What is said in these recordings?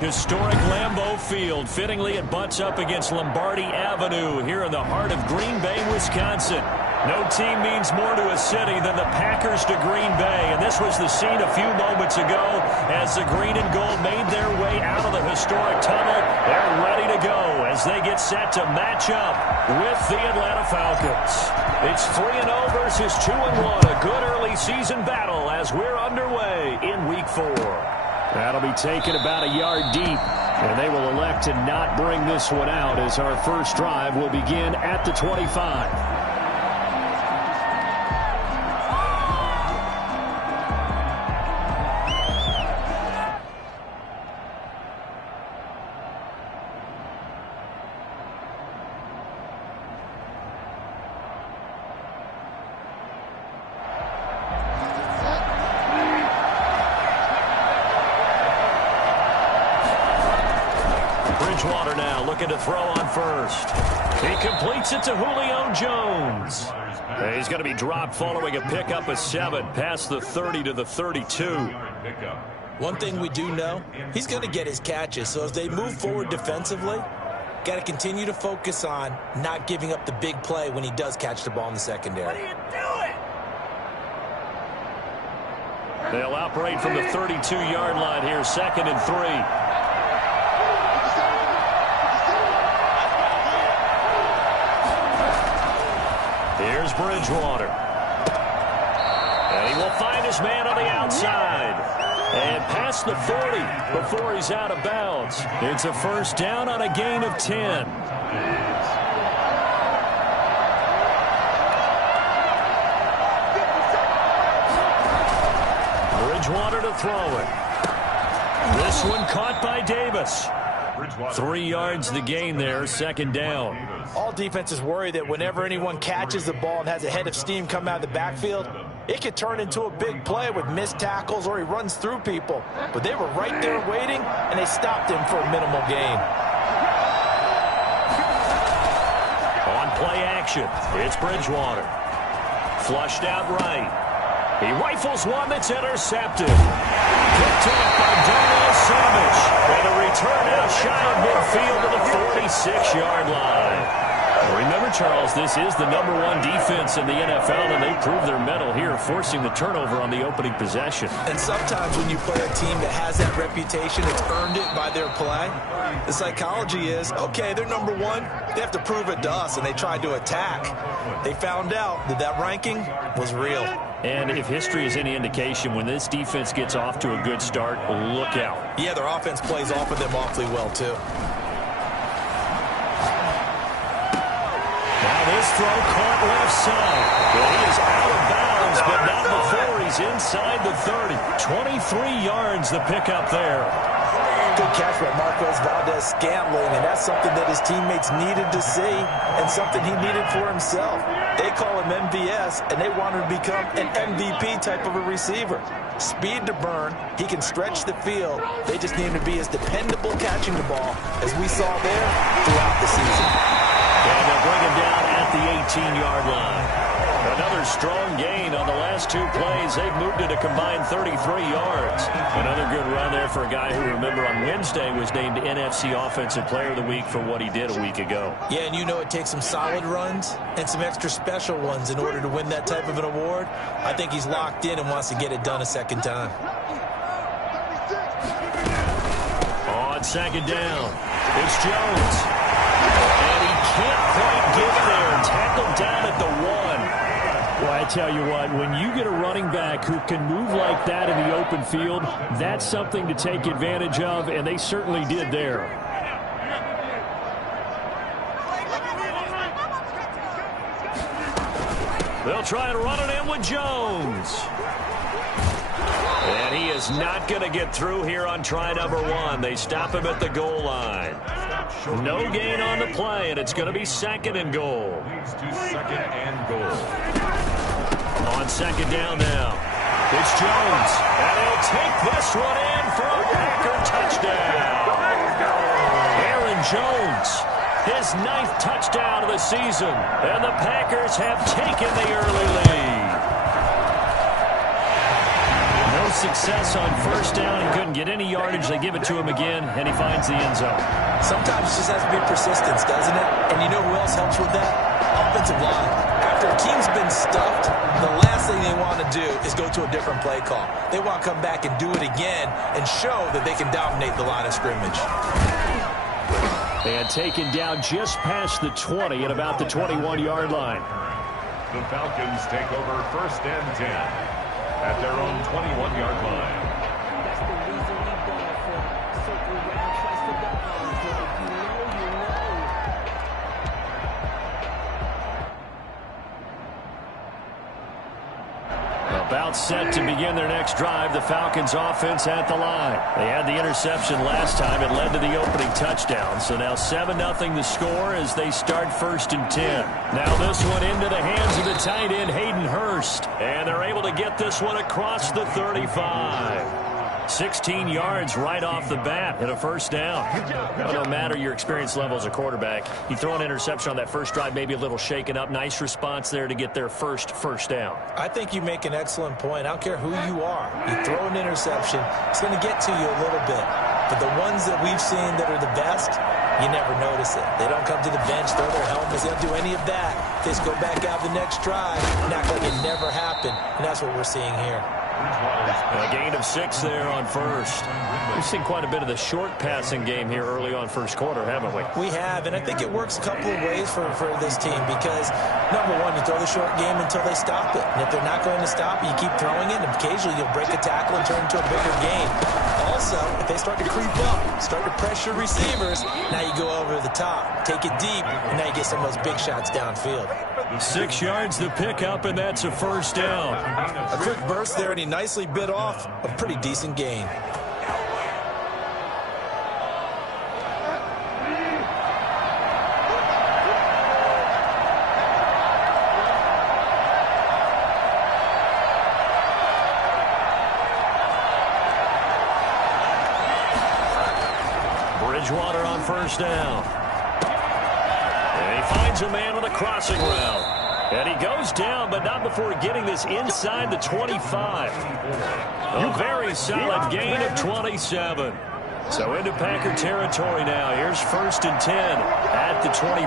Historic Lambeau Field. Fittingly, it butts up against Lombardi Avenue here in the heart of Green Bay, Wisconsin. No team means more to a city than the Packers to Green Bay, and this was the scene a few moments ago as the green and gold made their way out of the historic tunnel. They're ready to go as they get set to match up with the Atlanta Falcons. It's 3-0 versus 2-1, a good early season battle as we're underway in Week 4. That'll be taken about a yard deep, and they will elect to not bring this one out as our first drive will begin at the 25. Bridgewater now looking to throw on first. He completes it to Julio Jones. He's going to be dropped following a pickup of 7 past the 30 to the 32. One thing we do know, he's going to get his catches. So as they move forward defensively, got to continue to focus on not giving up the big play when he does catch the ball in the secondary. What are you doing? They'll operate from the 32-yard line here, 2nd and 3. Here's Bridgewater. And he will find his man on the outside. And past the 40 before he's out of bounds. It's a first down on a gain of 10. Bridgewater to throw it. This one caught by Davis. 3 yards the gain there, 2nd down. All defenses worry that whenever anyone catches the ball and has a head of steam come out of the backfield, it could turn into a big play with missed tackles or he runs through people. But they were right there waiting, and they stopped him for a minimal gain. On play action, it's Bridgewater. Flushed out right. He rifles one that's intercepted. Picked off by Darnell Savage. And a return out shy of midfield to the 46-yard line. Remember, Charles, this is the #1 defense in the NFL, and they prove their mettle here, forcing the turnover on the opening possession. And sometimes when you play a team that has that reputation, it's earned it by their play. The psychology is, okay, they're #1. They have to prove it to us, and they tried to attack. They found out that that ranking was real. And if history is any indication, when this defense gets off to a good start, look out. Yeah, their offense plays off of them awfully well, too. Now this throw caught left side. Well, he is out of bounds, but not before he's inside the 30. 23 yards the pickup there. Good catch by Marquez Valdez-Scantling, and that's something that his teammates needed to see and something he needed for himself. They call him MVS, and they want him to become an MVP type of a receiver. Speed to burn. He can stretch the field. They just need him to be as dependable catching the ball as we saw there throughout the season. And they'll bring him down at the 18-yard line. Another strong gain on the last 2 plays. They've moved it a combined 33 yards. Another good run there for a guy who, remember, on Wednesday was named NFC Offensive Player of the Week for what he did a week ago. Yeah, and you know it takes some solid runs and some extra special ones in order to win that type of an award. I think he's locked in and wants to get it done a second time. On 2nd down, it's Jones. And he can't quite get there. Tackled down at the 1. Well, I tell you what, when you get a running back who can move like that in the open field, that's something to take advantage of, and they certainly did there. They'll try and run it in with Jones. And he is not going to get through here on try #1. They stop him at the goal line. No gain on the play, and it's going to be 2nd and goal. On 2nd down now, it's Jones, and he'll take this one in for a Packer touchdown. Aaron Jones, his 9th touchdown of the season, and the Packers have taken the early lead. No success on first down. He couldn't get any yardage. They give it to him again, and he finds the end zone. Sometimes it just has to be persistence, doesn't it? And you know who else helps with that? Offensive line. After a team's been stuffed, the last thing they want to do is go to a different play call. They want to come back and do it again and show that they can dominate the line of scrimmage. And taken down just past the 20 at about the 21-yard line. The Falcons take over 1st and 10 at their own 21-yard line. That's the reason we ball for. Circle round, twice to the encore. If you know, you know. About set to begin their next drive. The Falcons offense at the line. They had the interception last time. It led to the opening touchdown. So now 7-0 the score as they start 1st and 10. Now this one into the hands of the tight end, Hayden Hurst. And they're able to get this one across the 35. 16 yards right off the bat and a first down. Well, no matter your experience level as a quarterback, you throw an interception on that first drive, maybe a little shaken up. Nice response there to get their first down. I think you make an excellent point. I don't care who you are. You throw an interception, it's going to get to you a little bit. But the ones that we've seen that are the best, you never notice it. They don't come to the bench, throw their helmets. They don't do any of that. They just go back out the next drive and act like it never happened. And that's what we're seeing here. A gain of 6 there on first. We've seen quite a bit of the short passing game here early on first quarter, haven't we? We have, and I think it works a couple of ways for this team because, number one, you throw the short game until they stop it. And if they're not going to stop it, you keep throwing it, and occasionally you'll break a tackle and turn it into a bigger gain. Also, if they start to creep up, start to pressure receivers, now you go over the top, take it deep, and now you get some of those big shots downfield. 6 yards the pickup, and that's a first down. A quick burst there, and he nicely bit off a pretty decent gain. Bridgewater on first down. And he finds a man on a crossing route. And he goes down, but not before getting this inside the 25. A very solid gain of 27. So into Packer territory now. Here's 1st and 10 at the 24.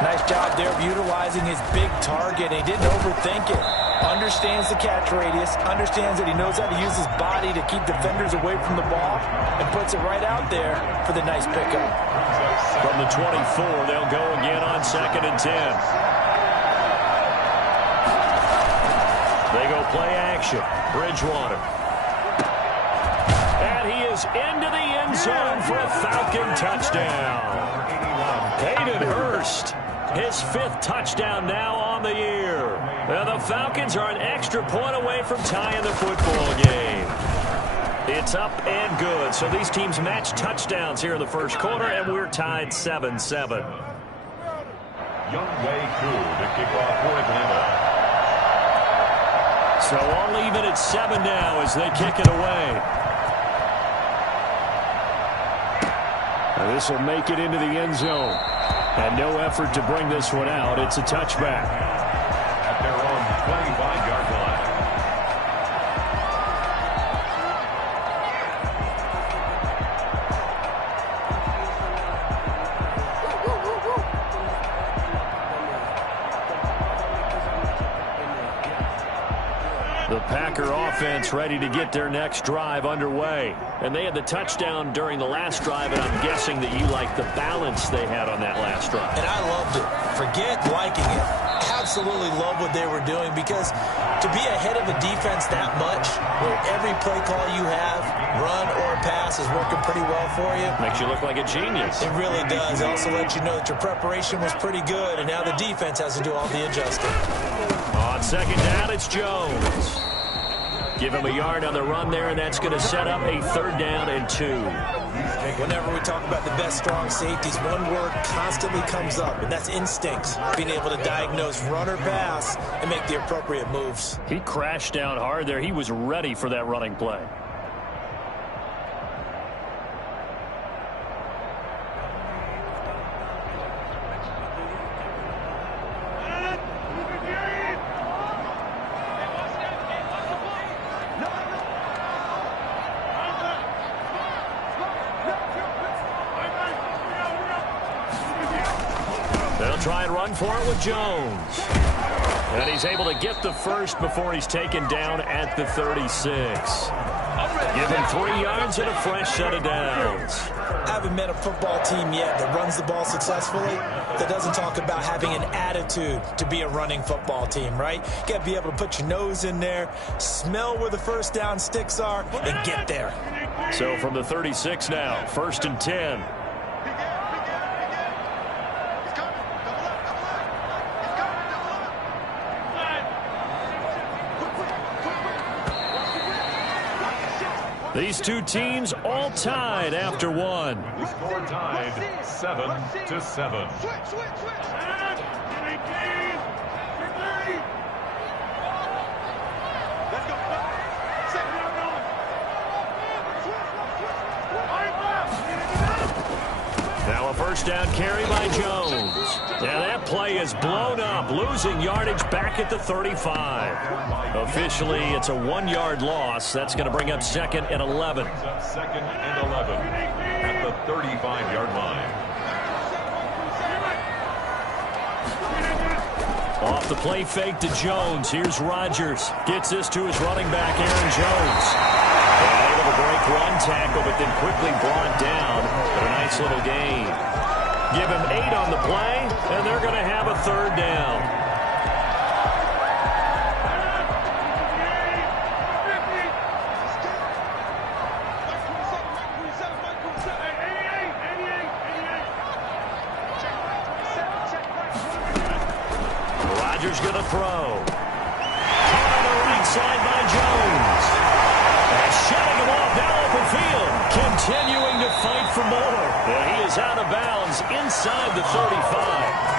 Nice job there of utilizing his big target. He didn't overthink it. Understands the catch radius. Understands that he knows how to use his body to keep defenders away from the ball. And puts it right out there for the nice pickup. From the 24, they'll go again on 2nd and 10. They go play action. Bridgewater. And he is into the end zone for a Falcon touchdown. Hayden Hurst, his 5th touchdown now on the year. And the Falcons are an extra point away from tying the football game. It's up and good. So these teams match touchdowns here in the first quarter, and we're tied 7-7. Younghoe Koo to kick off for Atlanta. So all even at 7 now as they kick it away. And this will make it into the end zone. And no effort to bring this one out. It's a touchback. At their own 25-yard line. The Packer offense ready to get their next drive underway. And they had the touchdown during the last drive, and I'm guessing that you like the balance they had on that last drive. And I loved it. Forget liking it. Absolutely love what they were doing because to be ahead of a defense that much, where every play call you have, run or pass, is working pretty well for you. Makes you look like a genius. It really does. It also lets you know that your preparation was pretty good, and now the defense has to do all the adjusting. On 2nd down, it's Jones. Give him a yard on the run there, and that's going to set up a 3rd down and 2. Whenever we talk about the best strong safeties, one word constantly comes up, and that's instincts. Being able to diagnose run or pass and make the appropriate moves. He crashed down hard there. He was ready for that running play. run for it with Jones. And he's able to get the first before he's taken down at the 36. Give him 3 yards and a fresh set of downs. I haven't met a football team yet that runs the ball successfully that doesn't talk about having an attitude to be a running football team, right? You got to be able to put your nose in there, smell where the first down sticks are, and get there. So from the 36 now, 1st and 10. These two teams all tied after one. The score tied 7-7. Now a first down carry by Jones. Now that play is blown up, losing yardage back at the 35. Officially, it's a 1-yard loss. That's going to bring up 2nd and 11. Second and 11 at the 35-yard line. Off the play fake to Jones. Here's Rodgers. Gets this to his running back, Aaron Jones. Able to break one tackle, but then quickly brought down. But a nice little gain. Give him 8 on the play, and they're going to have a 3rd down. Rodgers going to throw. Caught on the right side by Jones. And shutting him off now open field. Continuing to fight for more. And he is out of bounds inside the 35.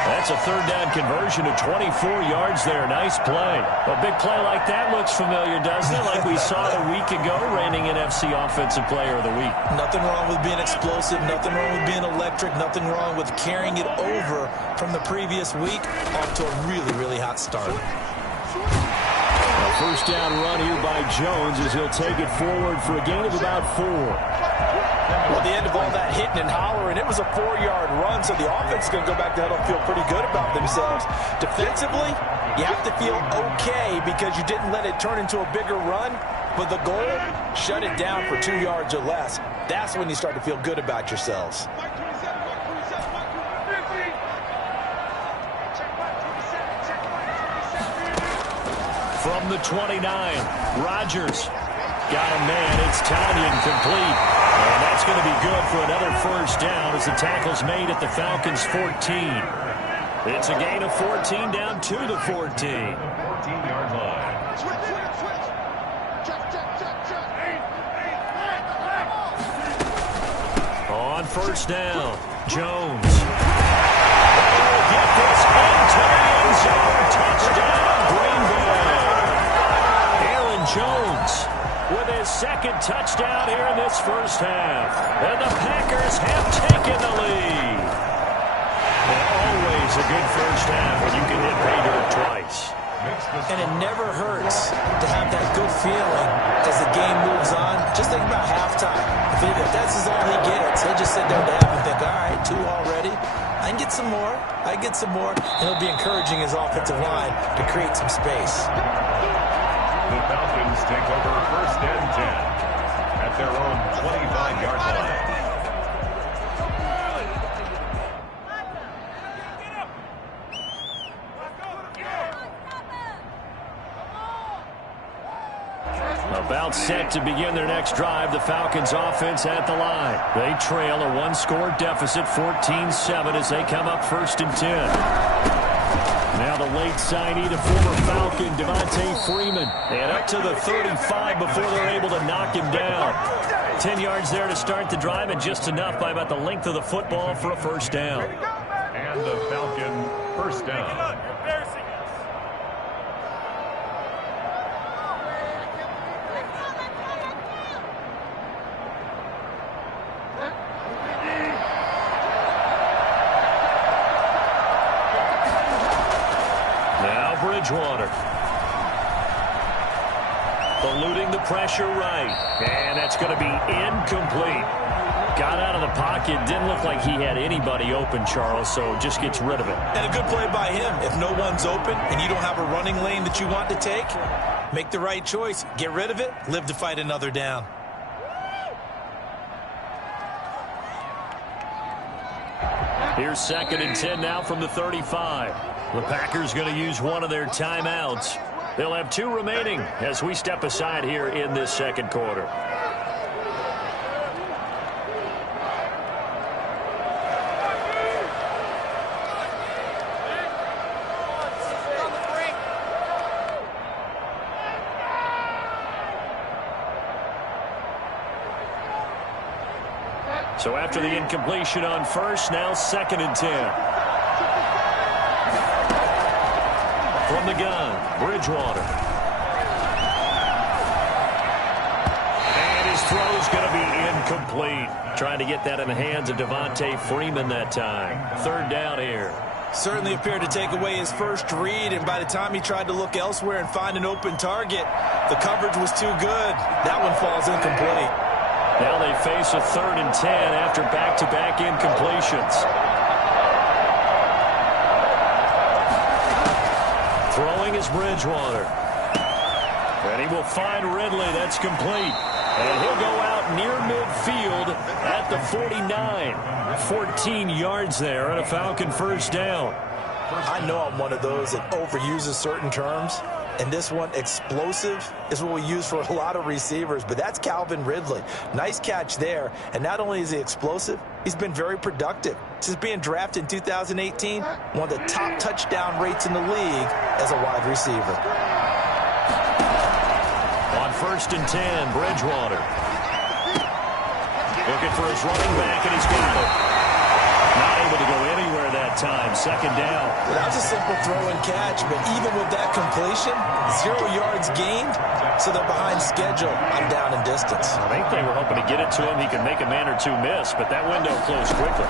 That's a 3rd down conversion to 24 yards there. Nice play. A big play like that looks familiar, doesn't it? Like we saw it a week ago, reigning NFC Offensive Player of the Week. Nothing wrong with being explosive. Nothing wrong with being electric. Nothing wrong with carrying it over from the previous week off to a really, really hot start. A first down run here by Jones as he'll take it forward for a gain of about 4. Well, the end of all that hitting and hollering, it was a 4-yard run, so the offense is going to go back to huddle and feel pretty good about themselves. Defensively, you have to feel okay because you didn't let it turn into a bigger run, but the goal, shut it down for 2 yards or less. That's when you start to feel good about yourselves. From the 29, Rodgers. Got a man. It's Tanyan complete. And that's going to be good for another first down as the tackle's made at the Falcons' 14. It's a gain of 14 down to the 14. 14-yard line. On first down, Jones. Oh, get this into the end zone. Touchdown, Green Bay. Aaron Jones with his 2nd touchdown here in this first half. And the Packers have taken the lead. And always a good first half when you can hit pay dirt twice. And it never hurts to have that good feeling as the game moves on. Just think about halftime. If that's all he gets, he'll just sit there at half and think, all right, 2 already. I can get some more. I can get some more. And he'll be encouraging his offensive line to create some space. The Falcons take over 1st and 10 at their own 25-yard line. About set to begin their next drive, the Falcons offense at the line. They trail a 1-score deficit, 14-7, as they come up 1st and 10. Now the late signee to former Falcon, Devontae Freeman. And up to the 35 before they're able to knock him down. 10 yards there to start the drive, and just enough by about the length of the football for a first down. And the Falcon first down. Bridgewater. Eluding the pressure right. And that's going to be incomplete. Got out of the pocket. Didn't look like he had anybody open, Charles, so just gets rid of it. And a good play by him. If no one's open and you don't have a running lane that you want to take, make the right choice. Get rid of it. Live to fight another down. Here's 2nd and 10 now from the 35. The Packers going to use one of their timeouts. They'll have 2 remaining as we step aside here in this second quarter. So after the incompletion on first, now 2nd and 10. From the gun, Bridgewater. And his throw's going to be incomplete. Trying to get that in the hands of Devontae Freeman that time. 3rd down here. Certainly appeared to take away his first read, and by the time he tried to look elsewhere and find an open target, the coverage was too good. That one falls incomplete. Now they face a 3rd and 10 after back-to-back incompletions. Throwing is Bridgewater. And he will find Ridley. That's complete. And he'll go out near midfield at the 49. 14 yards there and a Falcon first down. I know I'm one of those that overuses certain terms. And this one, explosive, is what we use for a lot of receivers. But that's Calvin Ridley. Nice catch there. And not only is he explosive, he's been very productive. Since being drafted in 2018, one of the top touchdown rates in the league as a wide receiver. On 1st and 10, Bridgewater. Looking for his running back, and he's got it. Not able to go anywhere that time. 2nd down. Well, that was a simple throw and catch, but even with that completion, 0 yards gained, so they're behind schedule on down and distance. I think they were hoping to get it to him. He could make a man or 2 miss, but that window closed quickly.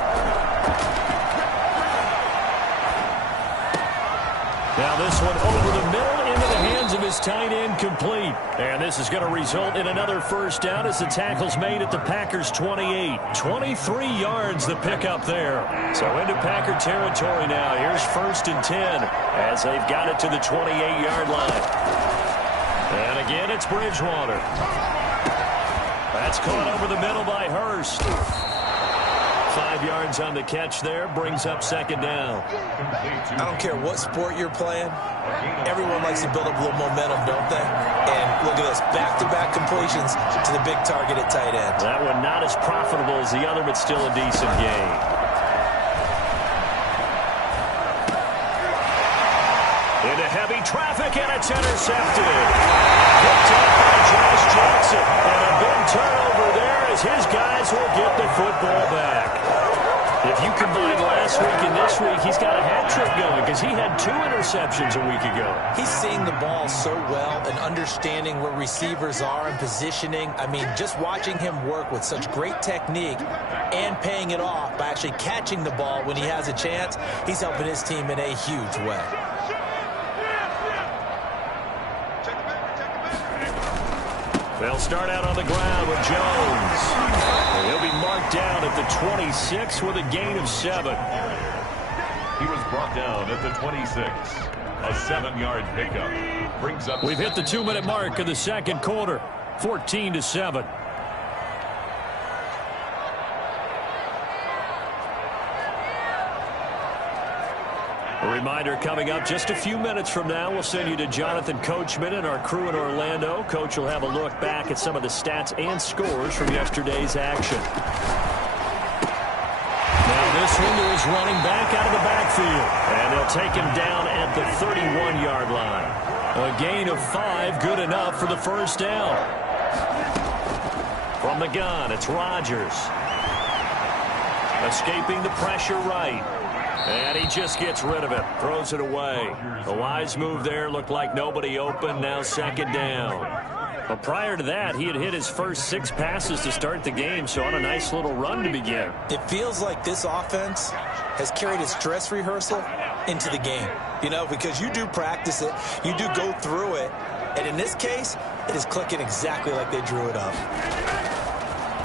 Now this one over the middle into the hands of his tight end, complete. And this is going to result in another first down as the tackle's made at the Packers 28. 23 yards the pickup there. So into Packer territory now. Here's 1st and 10 as they've got it to the 28-yard line. And again, it's Bridgewater. That's caught over the middle by Hurst. 5 yards on the catch there, brings up 2nd down. I don't care what sport you're playing. Everyone likes to build up a little momentum, don't they? And look at this, back-to-back completions to the big target at tight end. That one not as profitable as the other, but still a decent gain. Into heavy traffic, and it's intercepted. Picked up by Josh Jackson. And a big turnover there as his guys will get the football back. If you combine last week and this week, he's got a hat trick going because he had 2 interceptions a week ago. He's seeing the ball so well and understanding where receivers are and positioning. I mean, just watching him work with such great technique and paying it off by actually catching the ball when he has a chance, he's helping his team in a huge way. They'll start out on the ground with Jones. And he'll be marked down at the 26 with a gain of 7. He was brought down at the 26. A 7-yard pickup. Brings up. We've hit the 2-minute mark of the second quarter. 14-7. A reminder coming up just a few minutes from now. We'll send you to Jonathan Coachman and our crew in Orlando. Coach will have a look back at some of the stats and scores from yesterday's action. Now this one to his running back out of the backfield. And they'll take him down at the 31-yard line. A gain of 5, good enough for the first down. From the gun, it's Rodgers. Escaping the pressure right. And he just gets rid of it, throws it away. A wise move there, looked like nobody open, now 2nd down. But prior to that, he had hit his first 6 passes to start the game, so on a nice little run to begin. It feels like this offense has carried its dress rehearsal into the game. You know, because you do practice it, you do go through it, and in this case, it is clicking exactly like they drew it up.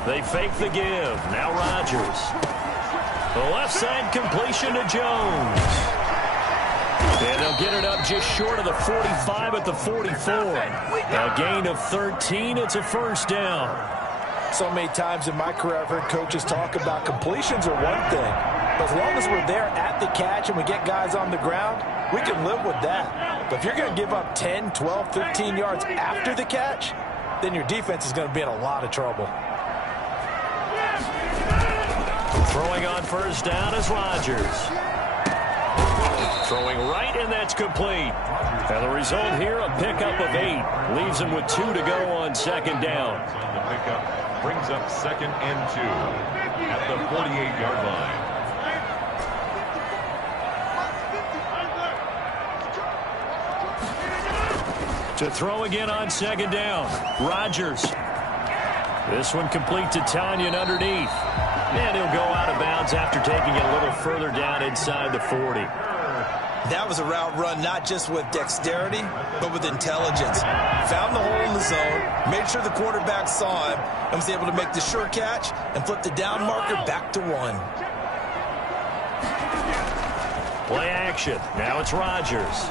They fake the give. Now Rodgers. The left side completion to Jones. And they'll get it up just short of the 45 at the 44. A gain of 13. It's a first down. So many times in my career I've heard coaches talk about completions are one thing. But as long as we're there at the catch and we get guys on the ground, we can live with that. But if you're going to give up 10, 12, 15 yards after the catch, then your defense is going to be in a lot of trouble. Throwing on first down is Rodgers. Throwing right, and that's complete. And the result here, a pickup of 8. Leaves him with 2 to go on second down. The pickup brings up 2nd and 2 at the 48-yard line. To throw again on second down. Rodgers. This one complete to Tanyan underneath. And he'll go out of bounds after taking it a little further down inside the 40. That was a route run not just with dexterity, but with intelligence. Found the hole in the zone, made sure the quarterback saw him, and was able to make the sure catch and flip the down marker back to 1. Play action. Now it's Rodgers.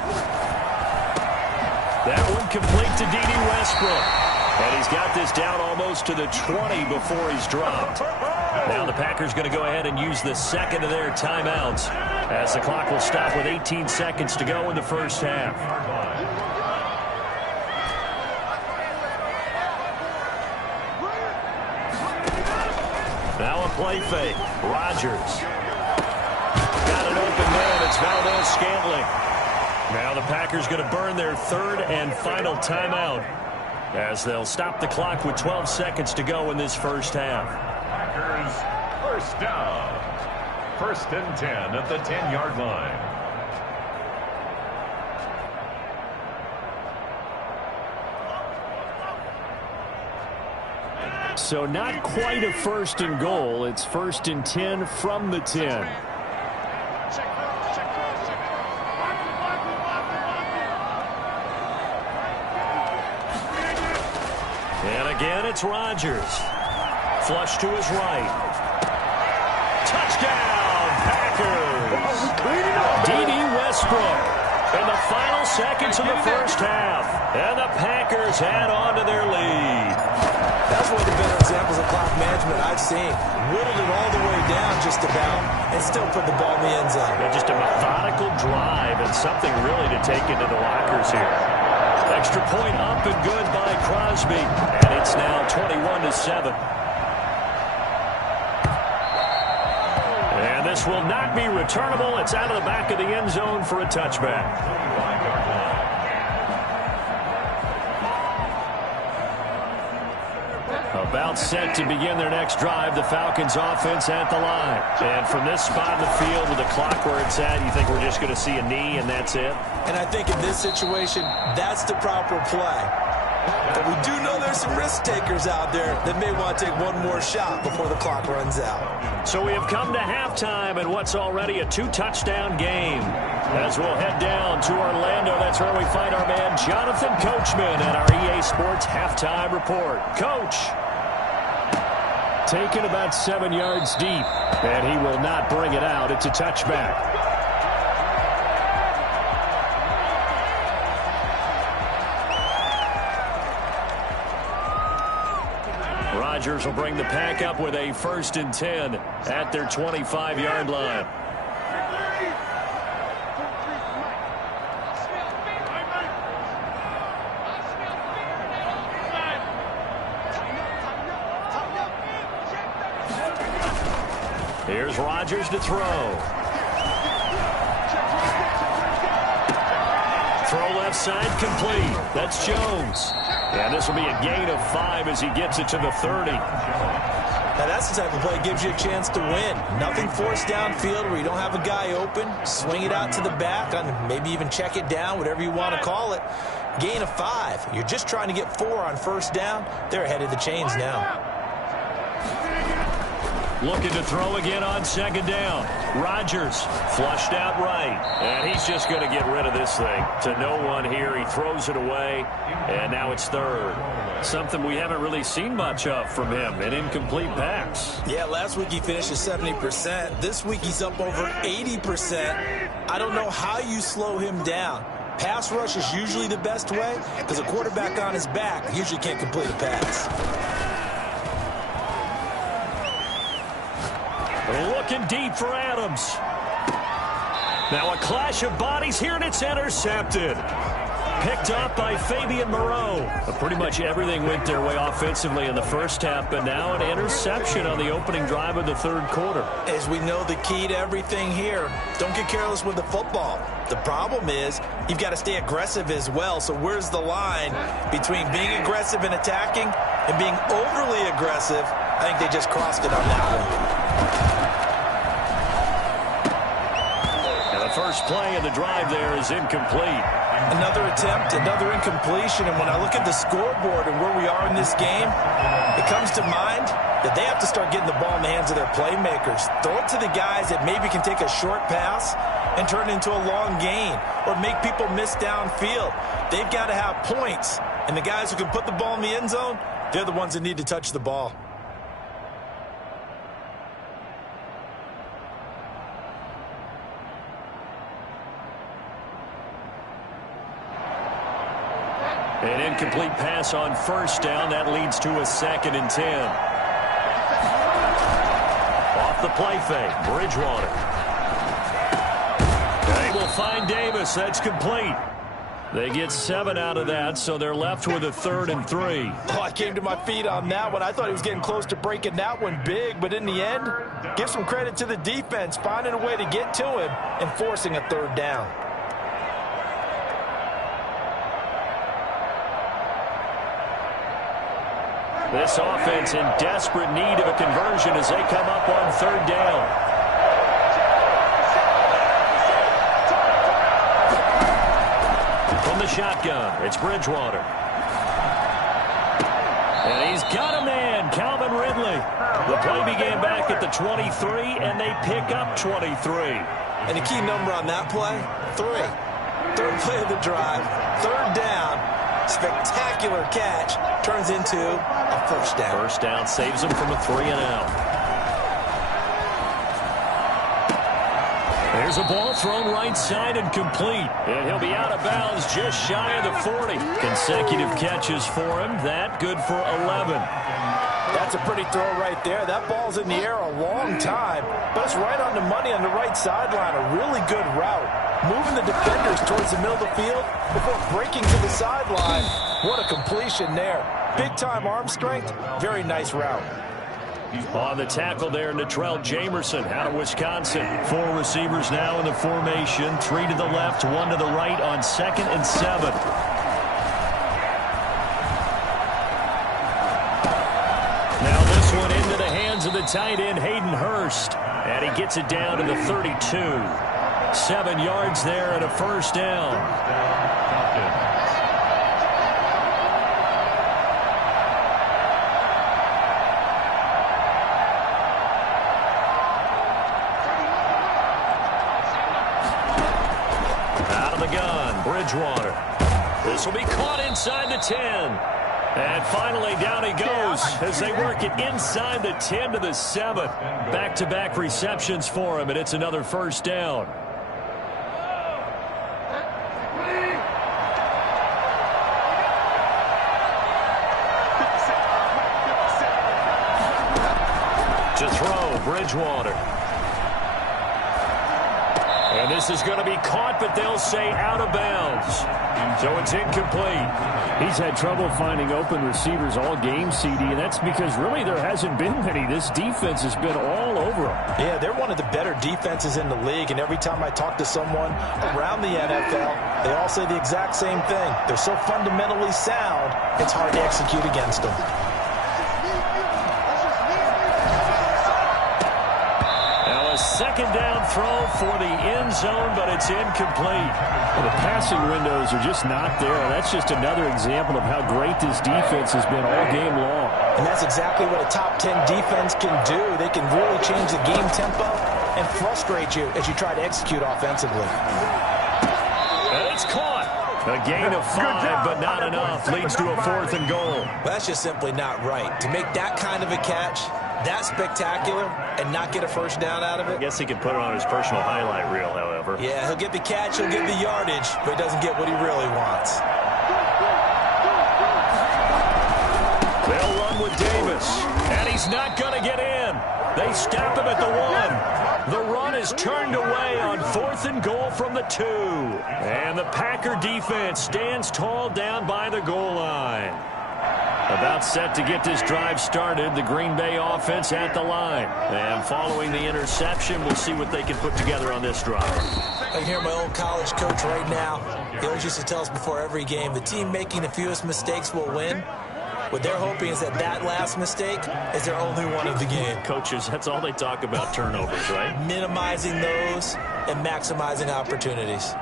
That one complete to D.D. Westbrook. And he's got this down almost to the 20 before he's dropped. Now the Packers going to go ahead and use the second of their timeouts as the clock will stop with 18 seconds to go in the first half. Now a play fake. Rodgers. Got it open there, and it's Valdes-Scantling. Now the Packers going to burn their third and final timeout as they'll stop the clock with 12 seconds to go in this first half. Packers first down. 1st and 10 at the 10-yard line. So not quite a 1st and goal. It's 1st and 10 from the 10. And again, it's Rodgers. Flush to his right. Touchdown, Packers. D.D. Westbrook in the final seconds of the first half. And the Packers add on to their lead. That's one of the better examples of clock management I've seen. Whittled it all the way down just about and still put the ball in the end zone. Yeah, just a methodical drive and something really to take into the lockers here. Extra point up and good by Crosby. And it's now 21-7. And this will not be returnable. It's out of the back of the end zone for a touchback. About set to begin their next drive, the Falcons offense at the line. And from this spot in the field with the clock where it's at, you think we're just going to see a knee and that's it? And I think in this situation, that's the proper play. But we do know there's some risk takers out there that may want to take one more shot before the clock runs out. So we have come to halftime in what's already a 2-touchdown game. As we'll head down to Orlando, that's where we find our man Jonathan Coachman at our EA Sports Halftime Report. Coach. Taken about 7 yards deep, and he will not bring it out. It's a touchback. Rodgers will bring the Pack up with a 1st and 10 at their 25-yard line. Here's Rodgers to throw. Throw left side complete. That's Jones. And this will be a gain of 5 as he gets it to the 30. Now that's the type of play that gives you a chance to win. Nothing forced downfield where you don't have a guy open. Swing it out to the back, maybe even check it down, whatever you want to call it. Gain of 5. You're just trying to get 4 on first down. They're ahead of the chains now. Looking to throw again on second down. Rodgers flushed out right. And he's just going to get rid of this thing. To no one here. He throws it away. And now it's third. Something we haven't really seen much of from him. An incomplete pass. Yeah, last week he finished at 70%. This week he's up over 80%. I don't know how you slow him down. Pass rush is usually the best way because a quarterback on his back usually can't complete a pass. Looking deep for Adams. Now a clash of bodies here, and it's intercepted. Picked up by Fabian Moreau. But pretty much everything went their way offensively in the first half, but now an interception on the opening drive of the third quarter. As we know, the key to everything here, don't get careless with the football. The problem is you've got to stay aggressive as well. So where's the line between being aggressive and attacking and being overly aggressive? I think they just crossed it on that one. First play of the drive there is incomplete. Another attempt, another incompletion, and when I look at the scoreboard and where we are in this game, it comes to mind that they have to start getting the ball in the hands of their playmakers. Throw it to the guys that maybe can take a short pass and turn it into a long gain or make people miss downfield. They've got to have points, and the guys who can put the ball in the end zone, they're the ones that need to touch the ball. An incomplete pass on first down. That leads to a 2nd and 10. Off the play fake, Bridgewater. They will find Davis. That's complete. They get 7 out of that, so they're left with a 3rd and 3. Oh, I came to my feet on that one. I thought he was getting close to breaking that one big, but in the end, give some credit to the defense, finding a way to get to him and forcing a 3rd down. This offense in desperate need of a conversion as they come up on 3rd down. From the shotgun, it's Bridgewater. And he's got a man, Calvin Ridley. The play began back at the 23, and they pick up 23. And the key number on that play, 3. 3rd play of the drive, 3rd down. Spectacular catch turns into a 1st down. 1st down saves them from a 3-and-out. There's a ball thrown right side and complete. And he'll be out of bounds just shy of the 40. Consecutive catches for him. That good for 11. That's a pretty throw right there. That ball's in the air a long time, but it's right on the money on the right sideline. A really good route. Moving the defenders towards the middle of the field before breaking to the sideline. What a completion there. Big-time arm strength. Very nice route. On the tackle there, Natrell Jamerson out of Wisconsin. 4 receivers now in the formation. 3 to the left, 1 to the right on 2nd and 7. Now this one into the hands of the tight end, Hayden Hurst. And he gets it down to the 32. 7 yards there and a 1st down. Out of the gun, Bridgewater. This will be caught inside the 10. And finally, down he goes as they work it inside the 10 to the 7. Back-to-back receptions for him, and it's another 1st down. To throw, Bridgewater. And this is going to be caught, but they'll say out of bounds. So it's incomplete. He's had trouble finding open receivers all game, CD, and that's because really there hasn't been many. This defense has been all over him. Yeah, they're one of the better defenses in the league, and every time I talk to someone around the NFL, they all say the exact same thing. They're so fundamentally sound, it's hard to execute against them. A 2nd down throw for the end zone, but it's incomplete. Well, the passing windows are just not there. That's just another example of how great this defense has been all game long. And that's exactly what a top 10 defense can do. They can really change the game tempo and frustrate you as you try to execute offensively. And it's caught. A gain of 5, but not enough. Leads to a 4th and goal. That's just simply not right. To make that kind of a catch, that spectacular, and not get a first down out of it. I guess he could put it on his personal highlight reel, however. Yeah, he'll get the catch, he'll get the yardage, but he doesn't get what he really wants. They'll run with Davis, and he's not going to get in. They stop him at the 1. The run is turned away on 4th and goal from the 2. And the Packer defense stands tall down by the goal line. About set to get this drive started, the Green Bay offense at the line. And following the interception, we'll see what they can put together on this drive. I can hear my old college coach right now. He always used to tell us before every game, the team making the fewest mistakes will win. What they're hoping is that that last mistake is their only one of the game. Coaches, that's all they talk about, turnovers, right? Minimizing those and maximizing opportunities.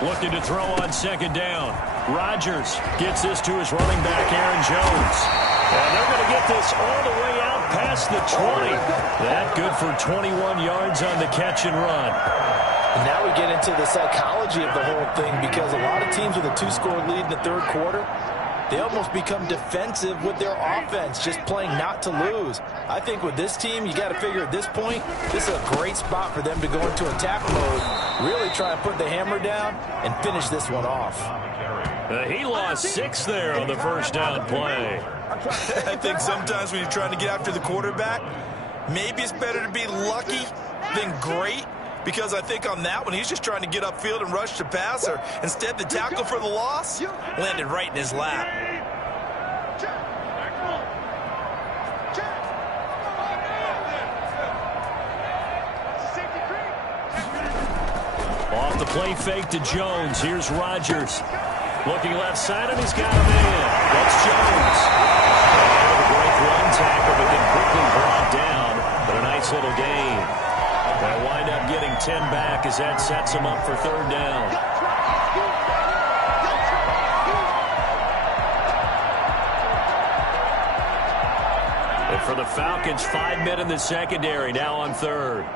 Looking to throw on 2nd down. Rodgers gets this to his running back, Aaron Jones. And they're going to get this all the way out past the 20. That good for 21 yards on the catch and run. And now we get into the psychology of the whole thing, because a lot of teams with a 2-score lead in the 3rd quarter, they almost become defensive with their offense, just playing not to lose. I think with this team, you got to figure at this point, this is a great spot for them to go into attack mode, really try and put the hammer down and finish this one off. He lost 6 there on the first down play. I think sometimes when you're trying to get after the quarterback, maybe it's better to be lucky than great. Because I think on that one, he's just trying to get upfield and rush the passer. Instead, the tackle for the loss landed right in his lap. Off the play fake to Jones. Here's Rodgers. Looking left side, and he's got him in. That's Jones. And a great run tackle, but then quickly brought down. But a nice little gain. They'll wind up getting 10 back as that sets them up for 3rd down. And for the Falcons, 5 men in the secondary, now on 3rd.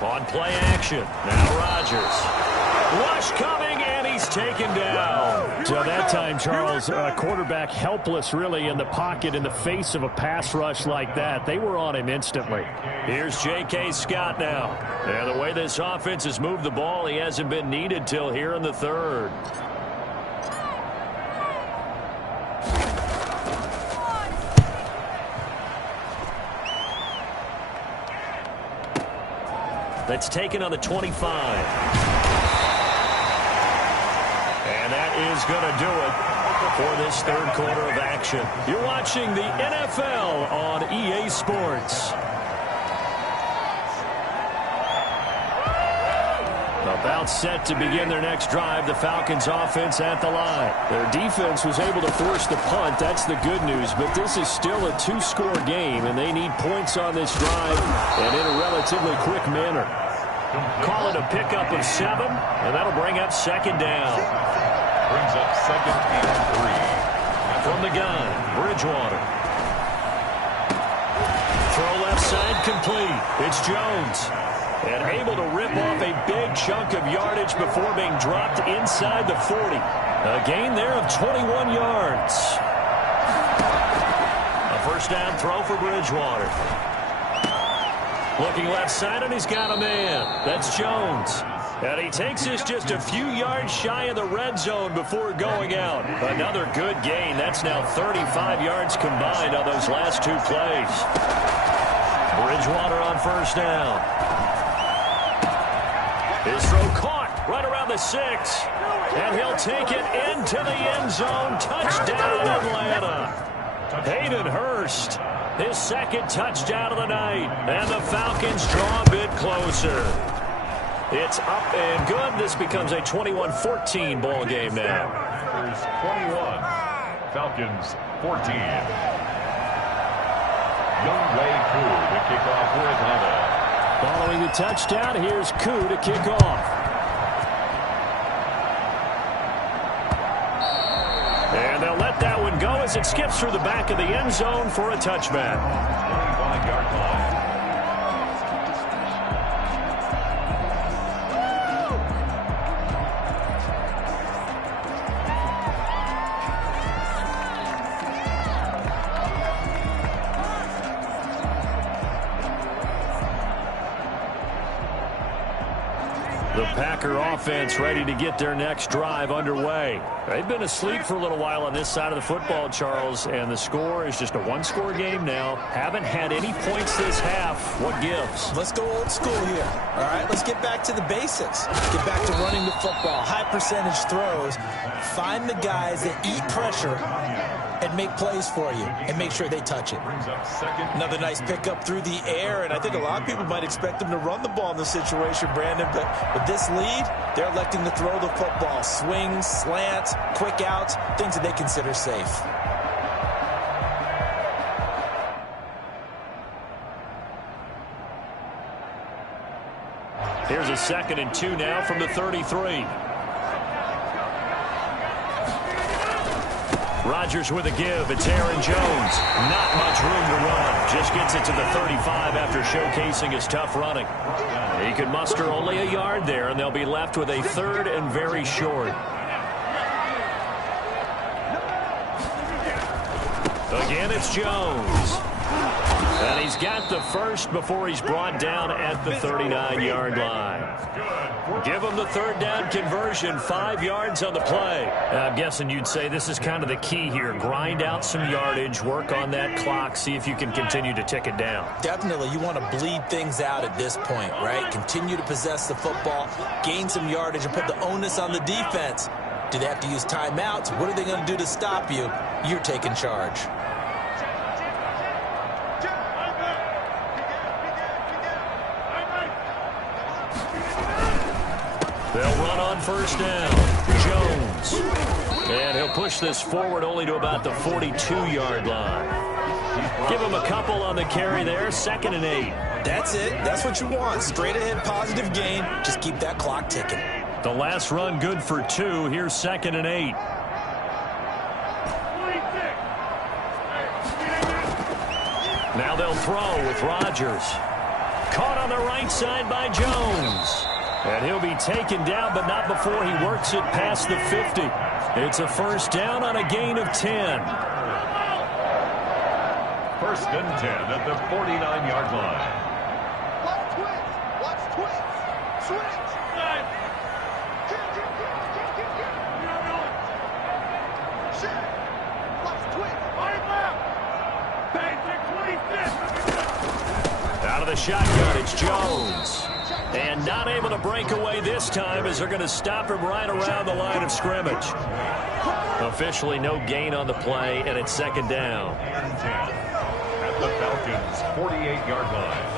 On play action, now Rodgers. Rush coming, and he's taken down. So that time, Charles, quarterback helpless really in the pocket in the face of a pass rush like that. They were on him instantly. Here's J.K. Scott now. And the way this offense has moved the ball, he hasn't been needed till here in the 3rd. That's taken on the 25. And that is going to do it for this 3rd quarter of action. You're watching the NFL on EA Sports. About set to begin their next drive, the Falcons offense at the line. Their defense was able to force the punt. That's the good news. But this is still a 2-score game, and they need points on this drive and in a relatively quick manner. Call it a pickup of 7, and that'll bring up 2nd down. Brings up 2nd and 3. From the gun, Bridgewater. Throw left side complete. It's Jones. And able to rip off a big chunk of yardage before being dropped inside the 40. A gain there of 21 yards. A first down throw for Bridgewater. Looking left side, and he's got a man. That's Jones. And he takes this just a few yards shy of the red zone before going out. Another good gain. That's now 35 yards combined on those last 2 plays. Bridgewater on first down. His throw caught right around the 6. And he'll take it into the end zone. Touchdown, Atlanta. Hayden Hurst, his 2nd touchdown of the night. And the Falcons draw a bit closer. It's up and good. This becomes a 21-14 ball game now. Packers 21, Falcons 14. Younghoe Koo to kick off for Atlanta. Following the touchdown, here's Koo to kick off. And they'll let that one go as it skips through the back of the end zone for a touchback. 25-yard line. The Packer offense ready to get their next drive underway. They've been asleep for a little while on this side of the football, Charles, and the score is just a one-score game now. Haven't had any points this half. What gives? Let's go old school here. All right, let's get back to the basics. Get back to running the football, high percentage throws. Find the guys that eat pressure and make plays for you and make sure they touch it. Another nice pickup through the air, and I think a lot of people might expect them to run the ball in this situation, Brandon, but with this lead, they're electing to throw the football. Swings, slants, quick outs, things that they consider safe. Here's a 2nd and 2 now from the 33. Rodgers with a give. It's Aaron Jones. Not much room to run. Just gets it to the 35 after showcasing his tough running. He could muster only a yard there, and they'll be left with a 3rd and very short. Again, it's Jones. And he's got the first before he's brought down at the 39-yard line. Give him the 3rd down conversion, 5 yards on the play. I'm guessing you'd say this is kind of the key here. Grind out some yardage, work on that clock, see if you can continue to tick it down. Definitely, you want to bleed things out at this point, right? Continue to possess the football, gain some yardage, and put the onus on the defense. Do they have to use timeouts? What are they going to do to stop you? You're taking charge. They'll run on 1st down. Jones. And he'll push this forward only to about the 42-yard line. Give him a couple on the carry there. 2nd and 8. That's it. That's what you want. Straight ahead positive gain. Just keep that clock ticking. The last run good for 2. Here's 2nd and 8. Now they'll throw with Rodgers. Caught on the right side by Jones. And he'll be taken down, but not before he works it past the 50. It's a 1st down on a gain of 10. 1st and 10 at the 49-yard line. Watch twist. Watch twist. Switch. Shit. Watch twist. Out of the shotgun, it's Jones. And not able to break away this time as they're going to stop him right around the line of scrimmage. Officially no gain on the play, and it's 2nd down. 10 at the Falcons' 48-yard line.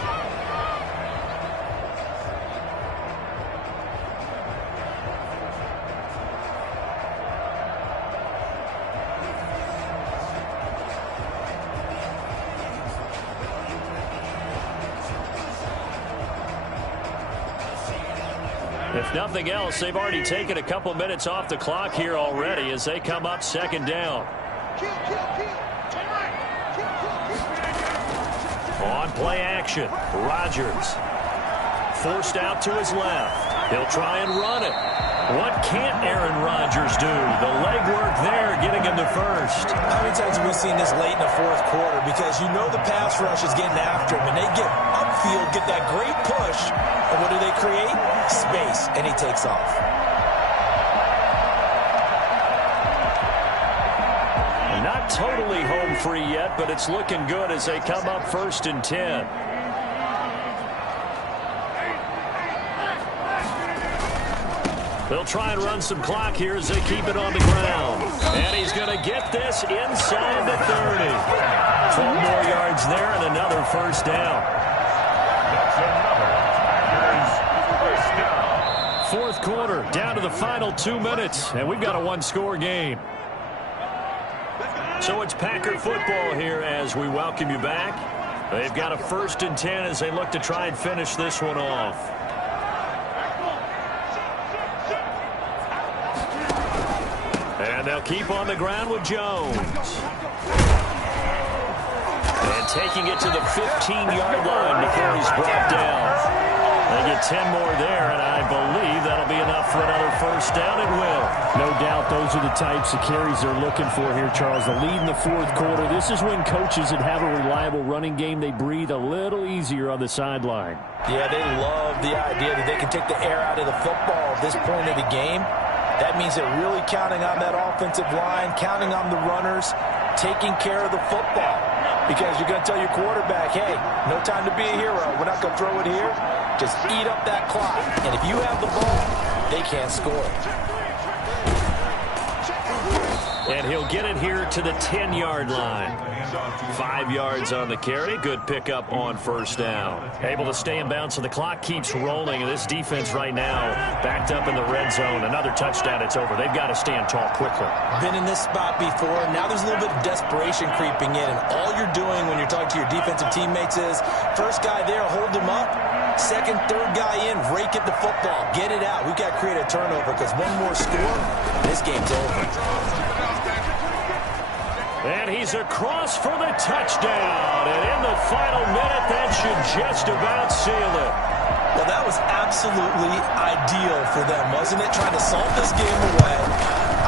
If nothing else, they've already taken a couple minutes off the clock here already as they come up 2nd down. On play action, Rodgers. Forced out to his left. He'll try and run it. What can't Aaron Rodgers do? The legwork there getting him the 1st. How many times have we seen this late in the 4th quarter? Because you know the pass rush is getting after him, and they get upfield, get that great push, and what do they create? Space, and he takes off. Not totally home free yet, but it's looking good as they come up 1st and 10. They'll try and run some clock here as they keep it on the ground. And he's going to get this inside the 30. 12 more yards there and another 1st down. That's another. Here's 1st down. 4th quarter, down to the final 2 minutes, and we've got a one-score game. So it's Packer football here as we welcome you back. They've got a 1st and 10 as they look to try and finish this one off. And they'll keep on the ground with Jones. And taking it to the 15-yard line before he's brought down. They get 10 more there, and I believe that'll be enough for another 1st down. It will. No doubt those are the types of carries they're looking for here, Charles. The lead in the 4th quarter. This is when coaches that have a reliable running game, they breathe a little easier on the sideline. Yeah, they love the idea that they can take the air out of the football at this point of the game. That means they're really counting on that offensive line, counting on the runners, taking care of the football. Because you're going to tell your quarterback, hey, no time to be a hero. We're not going to throw it here. Just eat up that clock. And if you have the ball, they can't score. And he'll get it here to the 10-yard line. 5 yards on the carry. Good pickup on 1st down. Able to stay in bounds, so the clock keeps rolling. And this defense right now backed up in the red zone. Another touchdown, it's over. They've got to stand tall quickly. Been in this spot before. Now there's a little bit of desperation creeping in. And all you're doing when you're talking to your defensive teammates is, first guy there, hold him up. Second, third guy in, rake at the football. Get it out. We've got to create a turnover because one more score, this game's over. And he's across for the touchdown. And in the final minute, that should just about seal it. Well, that was absolutely ideal for them, wasn't it? Trying to salt this game away.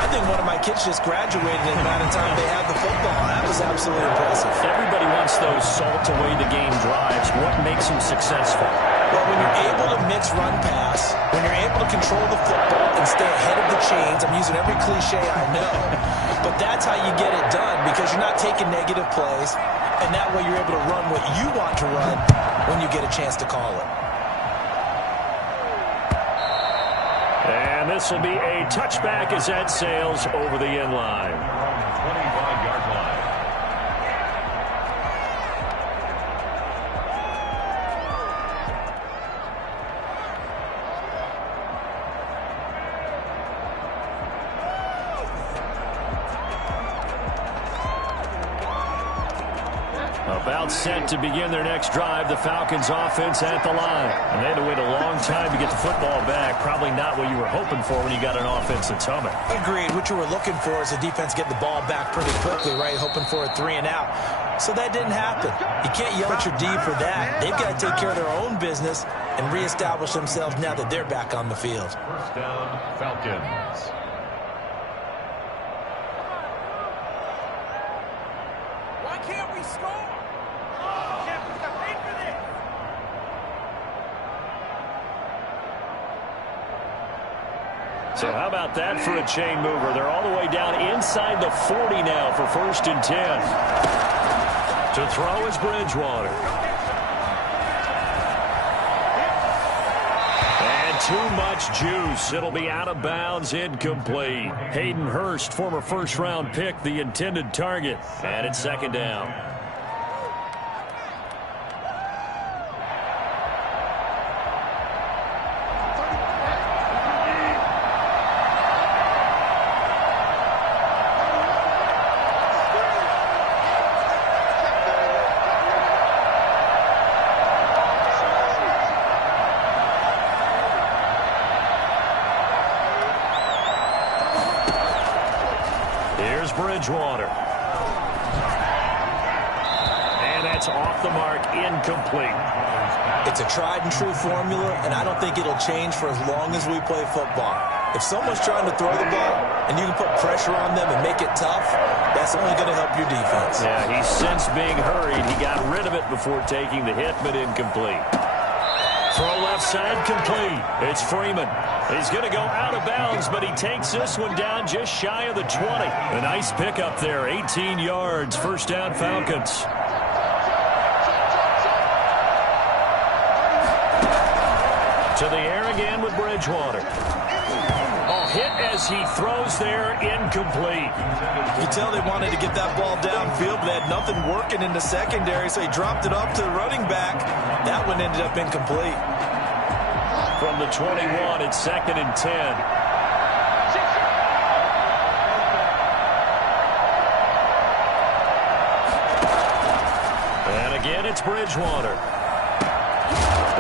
I think one of my kids just graduated in the amount of time they had the football. That was absolutely impressive. Everybody wants those salt away the game drives. What makes them successful? Well, when you're able to mix run pass, when you're able to control the football and stay ahead of the chains, I'm using every cliche I know, but that's how you get it done because you're not taking negative plays, and that way you're able to run what you want to run when you get a chance to call it. And this will be a touchback as that sails over the end line. 25-yard line. About set to begin their next drive, the Falcons offense at the line. And they had to wait a long time to get the football back. Probably not what you were hoping for when you got an offense that's humming. Agreed. What you were looking for is the defense getting the ball back pretty quickly, right? Hoping for a 3 and out. So that didn't happen. You can't yell at your D for that. They've got to take care of their own business and reestablish themselves now that they're back on the field. 1st down, Falcons. Why can't we score? Jeff, we got paid for this. So how about that for a chain mover? They're all the way down inside the 40 now for 1st and 10. To throw is Bridgewater. And too much juice. It'll be out of bounds, incomplete. Hayden Hurst, former 1st-round pick, the intended target. And it's 2nd down. Here's Bridgewater. And that's off the mark, incomplete. It's a tried and true formula, and I don't think it'll change for as long as we play football. If someone's trying to throw the ball and you can put pressure on them and make it tough, that's only going to help your defense. Yeah, he sensed being hurried. He got rid of it before taking the hit, but incomplete. Throw left side, complete. It's Freeman. He's going to go out of bounds, but he takes this one down just shy of the 20. A nice pickup there, 18 yards, 1st down Falcons. To the air again with Bridgewater. Hit as he throws there, incomplete. You can tell they wanted to get that ball downfield, but they had nothing working in the secondary, so he dropped it off to the running back. That one ended up incomplete. From the 21, it's 2nd and 10. And again, it's Bridgewater.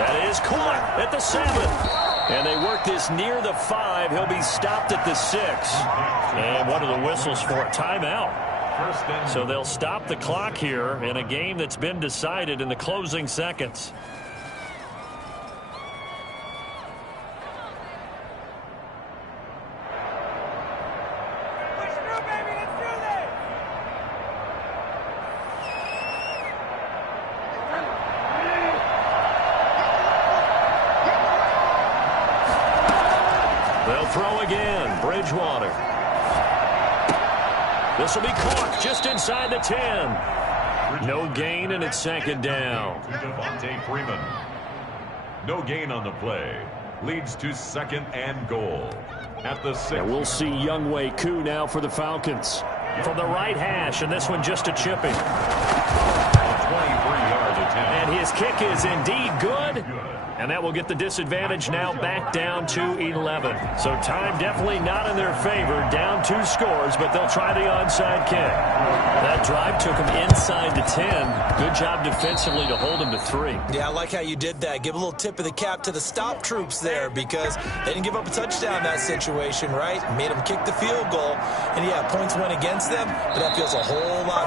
That is caught at the 7. And they work this near the 5. He'll be stopped at the 6. And what are the whistles for? Timeout. So they'll stop the clock here in a game that's been decided in the closing seconds. They'll throw again. Bridgewater. This will be caught just inside the 10. No gain, and it's second down. Devontae Freeman. No gain on the play. Leads to 2nd and goal. At the 6. And we'll see Younghoe Koo now for the Falcons. From the right hash, and this one just a chipping. 23-yard attempt. And his kick is indeed good. And that will get the disadvantage now back down to 11. So time definitely not in their favor. Down 2 scores, but they'll try the onside kick. That drive took them inside the 10. Good job defensively to hold them to 3. Yeah, I like how you did that. Give a little tip of the cap to the stop troops there because they didn't give up a touchdown in that situation, right? Made them kick the field goal. And, yeah, points went against them, but that feels a whole lot